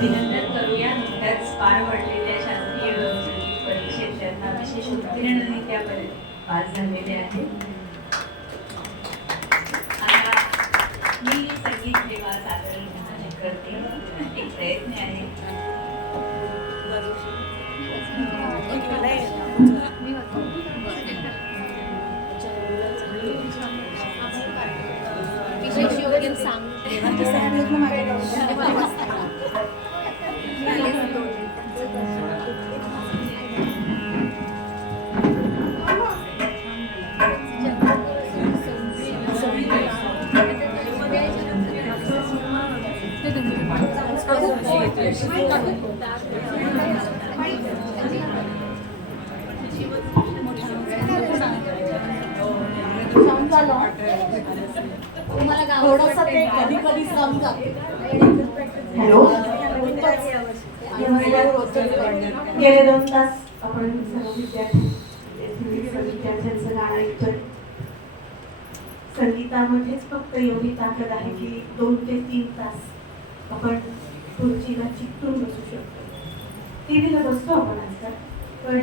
अभिनंदन करूया. नुकत्याच पार पडलेल्या शास्त्रीय संगीत परीक्षेत त्यांना विशेष उत्तीर्णरित्या पास झालेले आहे. आता मी संगीत जेव्हा सादर करते एक प्रयत्न आहे. थोडंसं ते कधी कधी समजतं. हॅलो, गेले 2 तास आपण सर्व विद्यार्थ्यांचं गाणं ऐकतोय. संगीतामध्येच फक्त एवढी ताकद आहे की 2 ते 3 तास आपण खुर्चीला चिकटून बसू शकतो. टीव्हीला बसतो आपण आजकाल, पण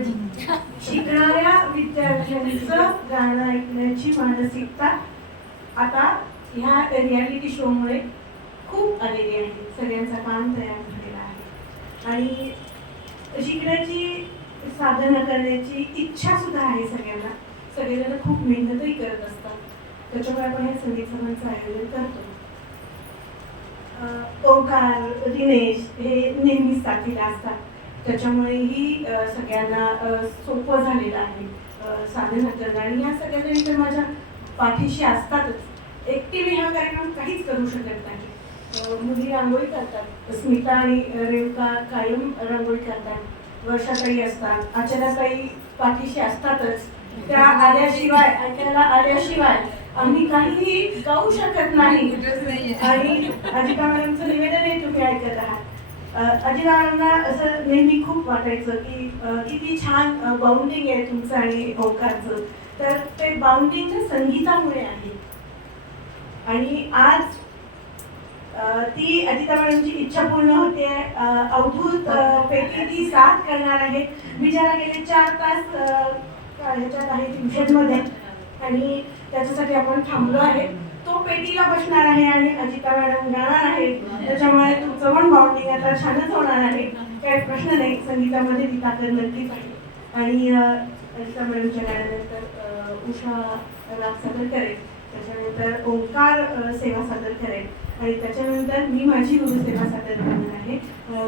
शिकणाऱ्या विद्यार्थ्यांचं गाणं ऐकण्याची मानसिकता आता ह्या रियालिटी शो मुळे खूप आलेली आहे. सगळ्यांचा कान तयार झालेला आहे आणि शिकण्याची साधना करण्याची इच्छा सुद्धा आहे सगळ्यांना. सगळेजण खूप मेहनतही करत असतात. त्याच्यामुळे आपण हे संगीत सभांचं आयोजन करतो. ओंकार, दिनेश हे नेहमीच साथीला असतात. त्याच्यामुळेही सगळ्यांना सोपं झालेलं आहे साधना करणं. आणि ह्या सगळ्यांना तर माझ्या पाठीशी असतातच. एकटी मी हा कार्यक्रम काहीच करू शकत नाही. मुली रांगोळी करतात, स्मिता आणि रेवका कायम रांगोळी करतात, वर्षाताई असतात, आचार्याताई पाठीशी असतातच. त्या आल्याशिवाय, ऐकायला आल्याशिवाय आम्ही काहीही गाऊ शकत नाही. आणि अजिता मॅडमचं निवेदन आहे तुम्ही ऐकत आहात. अजिता मॅडमना असं नेहमी खूप वाटायचं की किती छान बाउंडिंग आहे तुमचं आणि ओंकारचं. तर ते बाउंडिंग संगीतामुळे आहे. आणि आज ती अजिता मॅडमची इच्छा पूर्ण होते. अवधूत पैकी ती साथ करणार आहे. बिचारा गेले 4 तास ह्याच्यात आहे ट्युशनमध्ये आणि त्याच्यासाठी आपण थांबलो आहे. तो पेटीला बसणार आहे आणि अजिता मॅडम गाणार आहे. त्याच्यामुळे तुमचं पण बाउंडिंग आता छानच होणार आहे. काही प्रश्न नाही. संगीतामध्ये ती ताकद नक्कीच आहे. आणि अजिता मॅडमच्या गाण्यानंतर उषा राग सादर करेल. त्याच्यानंतर ओंकार सेवा सादर करेल. आणि त्याच्यानंतर मी माझी गुरुसेवा सादर करणार आहे.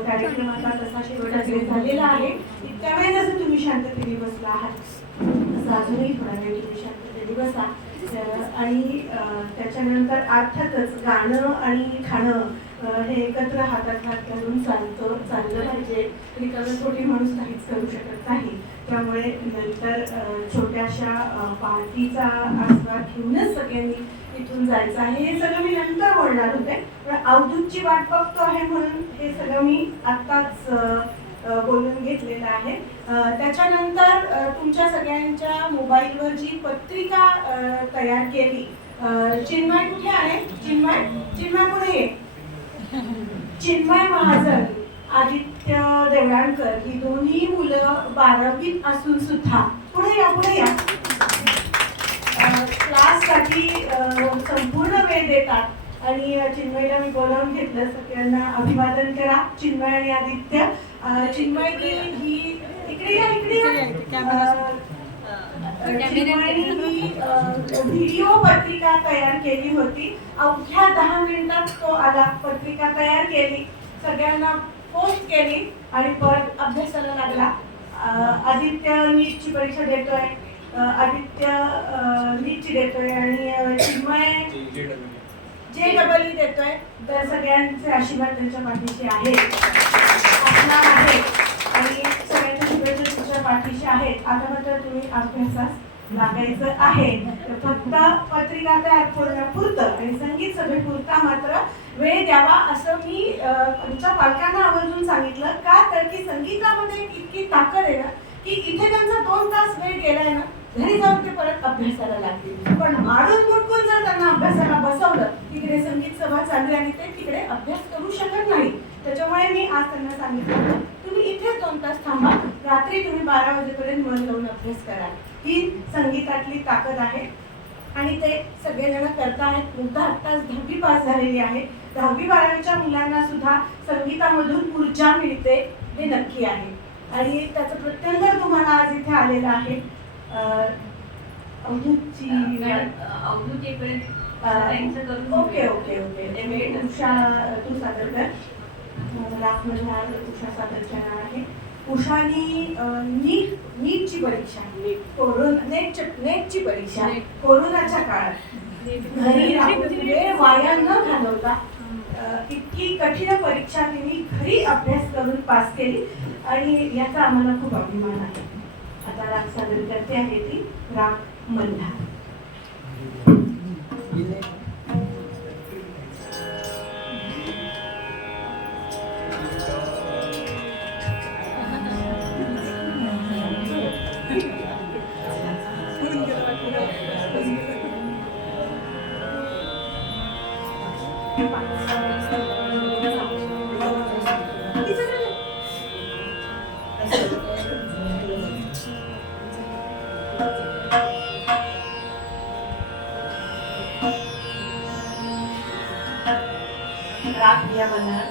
कार्यक्रमाचा तसा शेवट झालेला आहे. इतक्या वेळ जसं तुम्ही शांततेने बसला आहात तसं अजूनही थोडा वेळ तुम्ही शांततेने बसा. आणि त्याच्यानंतर अर्थातच गाणं आणि खाणं हे एकत्र हातात हात घालून चाललं पाहिजे. रिकामी छोटी माणूस काहीच करू शकत नाही. त्यामुळे नंतर छोट्याशा पार्टीचा आस्वाद घेऊनच सगळ्यांनी इथून जायचं आहे. हे सगळं मी नंतर बोलणार होते, पण अवधूतची वाट बघतो आहे म्हणून हे सगळं मी आत्ताच बोलून घेतलेलं आहे. त्याच्यानंतर तुमच्या सगळ्यांच्या मोबाईलवर जी पत्रिका तयार केली, चिन्मय कुठे आहे? चिन्मय पुढे ये. चिन्मय महाजन, आदित्य देवळाणकर ही दोन्ही मुलं 12वीत असून सुद्धा पुढे या क्लाससाठी संपूर्ण वेळ देतात आणि चिन्मयला मी बोलावून घेतलं. सगळ्यांना अभिवादन करा. चिन्मय आणि आदित्य. चिन्मय ही इकडे व्हिडिओ पत्रिका तयार केली होती. अवघ्या 10 मिनिटात तो आला, पत्रिका तयार केली, सगळ्यांना पोस्ट केली आणि परत अभ्यासाला लागला. आदित्य नीटची परीक्षा देतोय, नीटची देतोय आणि चिन्मय JEE देतोय. तर सगळ्यांचे आशीर्वाद त्यांच्या पाठीशी आहेत, असणार आहे आणि सगळ्यांच्या शुभेच्छा तुमच्या पाठीशी आहेत. आता मात्र तुम्ही अभ्यासास लागायचं आहे. फक्त पत्रिका तयार करण्यापुरतं आणि संगीत सभेपुरता मात्र वेळ द्यावा असं मी तुमच्या पालकांना आवर्जून सांगितलं. का तर की संगीतामध्ये इतकी ताकद आहे ना की इथे त्यांचा 2 तास वेळ गेलाय ना, घरी जाऊन ते परत अभ्यासाला लागतील. पण मारून मुटकून जर त्यांना अभ्यासाला बसवलं, तिकडे संगीत सभा चालू आणि ते तिकडे अभ्यास करू शकत नाही. त्याच्यामुळे मी आज त्यांना सांगितलं तुम्ही इथेच 2 तास थांबा, रात्री तुम्ही 12 वाजेपर्यंत मन लावून अभ्यास करा. ही संगीतातली ताकद आहे आणि ते सगळेजण करतायत. मुद्दा आत्ताच 10वी पास झालेली आहे. 10वी-12वीच्या मुलांना सुद्धा संगीतामधून ऊर्जा मिळते हे नक्की आहे आणि त्याचं प्रत्यंतर तुम्हाला आज इथे आलेलं आहे. अवधूतची अवधूत येईपर्यंत त्यांचं करून ओके उषा तू सादर कर. राखमल्हार उषा सादर करणार आहे. उषानी नीटची परीक्षा, नेटची परीक्षा कोरोनाच्या काळात घरी राहून वेळ वाया न घालवता इतकी कठीण परीक्षा तिने घरी अभ्यास करून पास केली आणि याचा आम्हाला खूप अभिमान आहे. आता राग सादर करते आहे ती राग मल्हार. राग दिया मल्हार.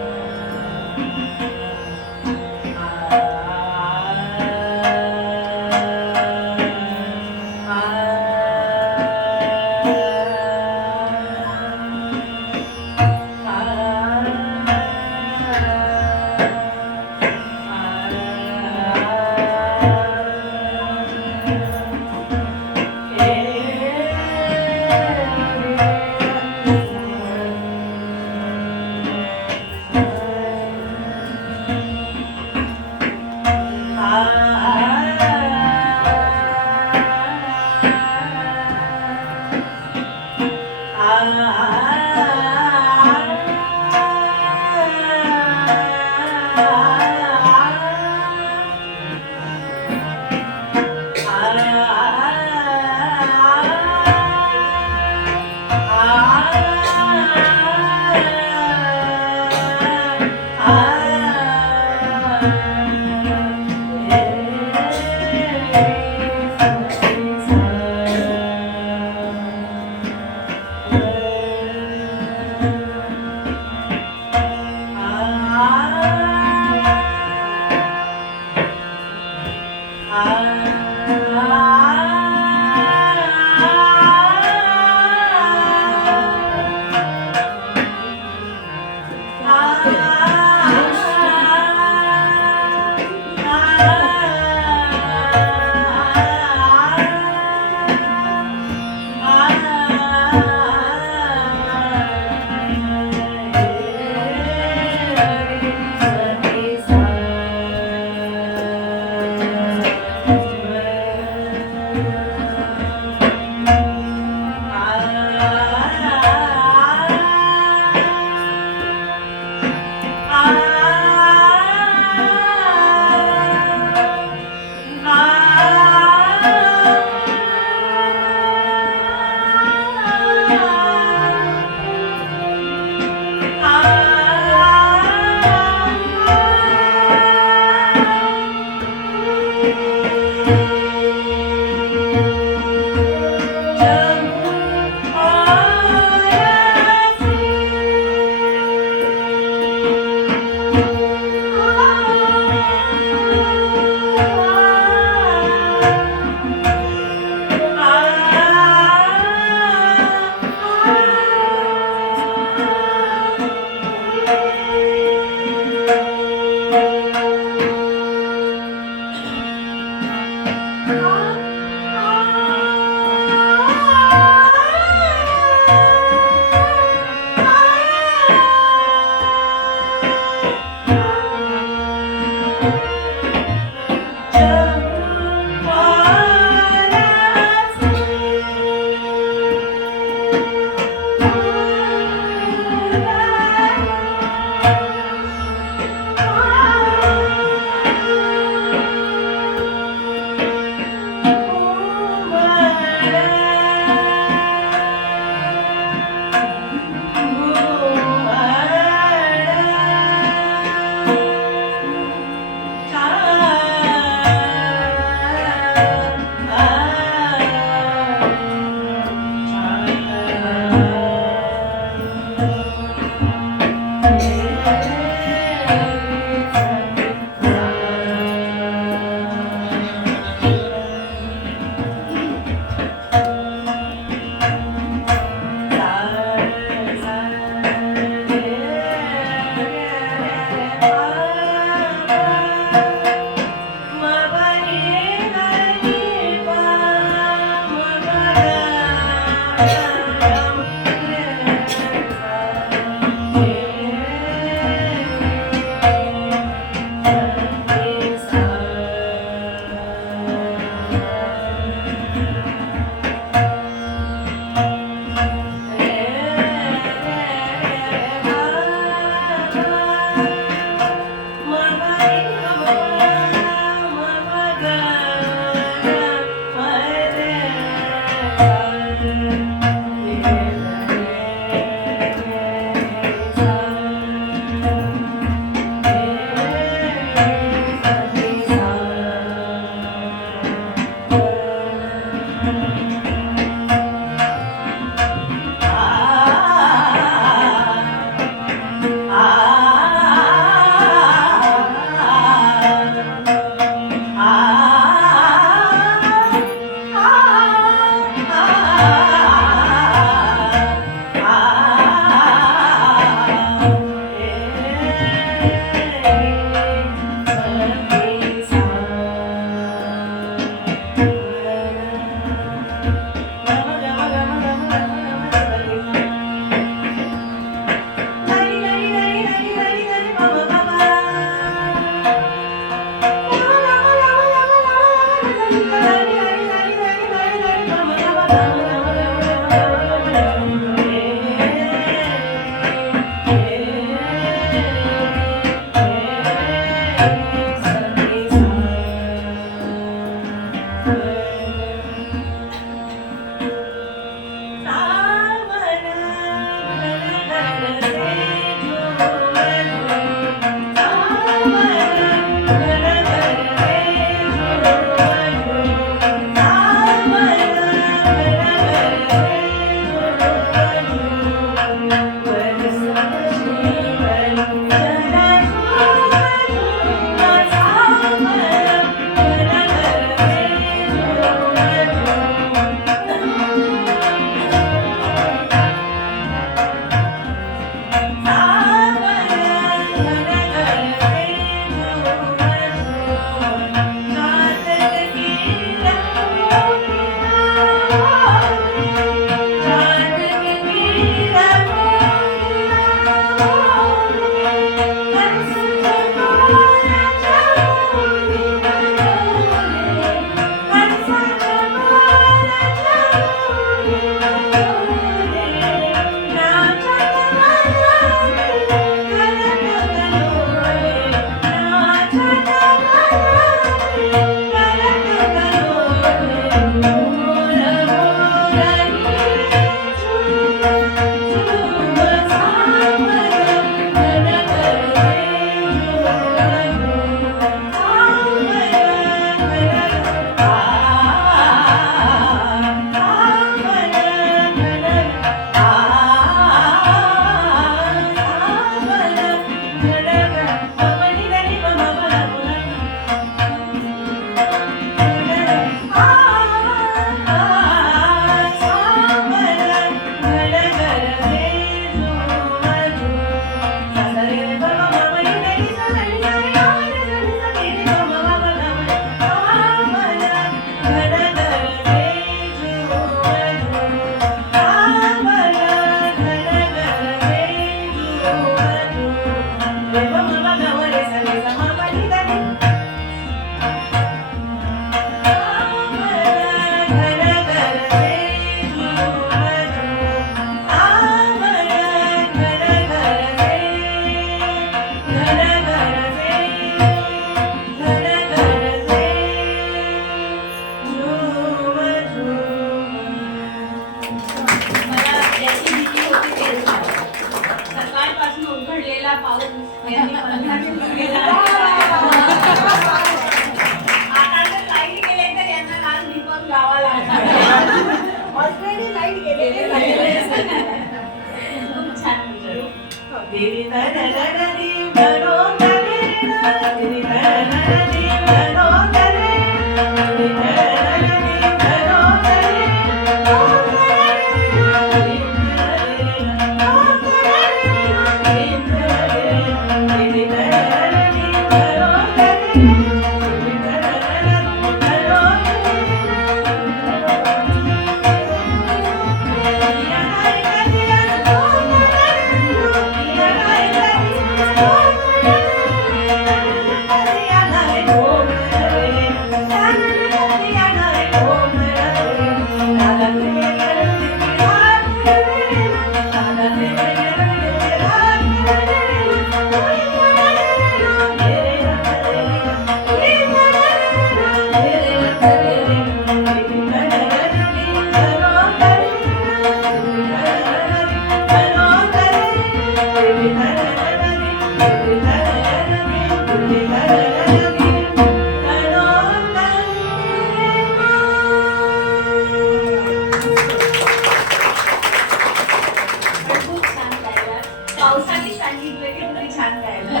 पावसाने सांगितलं की तुम्ही छान गायला.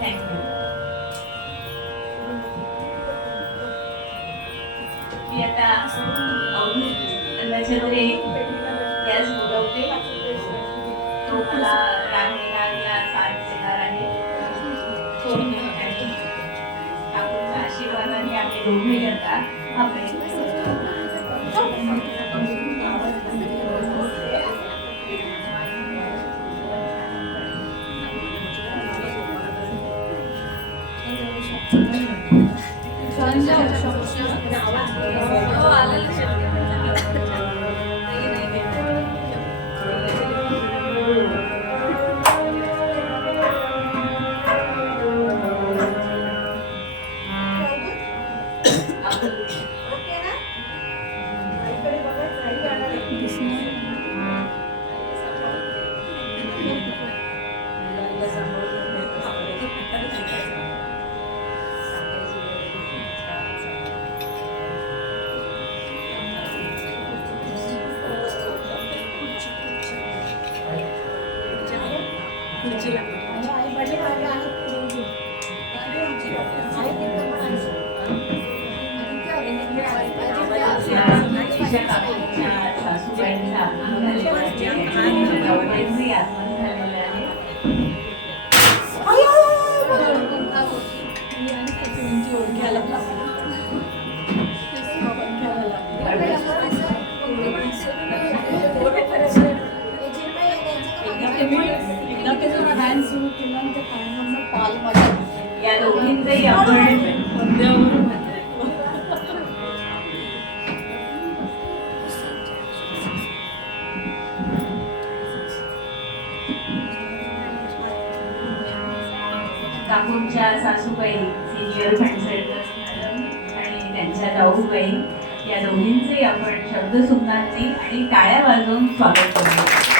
थँक्यू. मी आता नक्षत्रे याच बोलवते. तो मला राग येणार या साथ देणार आहे. आणि ठाकूरच्या आशीर्वादाने आम्ही दोघेही आता हा प्रयत्न सासूबाईंचा आत्महत्या झालेला आहे. डान्स सुरू केला म्हणजे पायांना पाल माझ्या या दोघींचंही आपण काकूंच्या सासूबाई सिनियर फंडसेटर्स मॅडम आणि त्यांच्या जाऊबाई या दोघींचे आपण शब्द सुमनांनी आणि टाळ्या वाजवून स्वागत करू.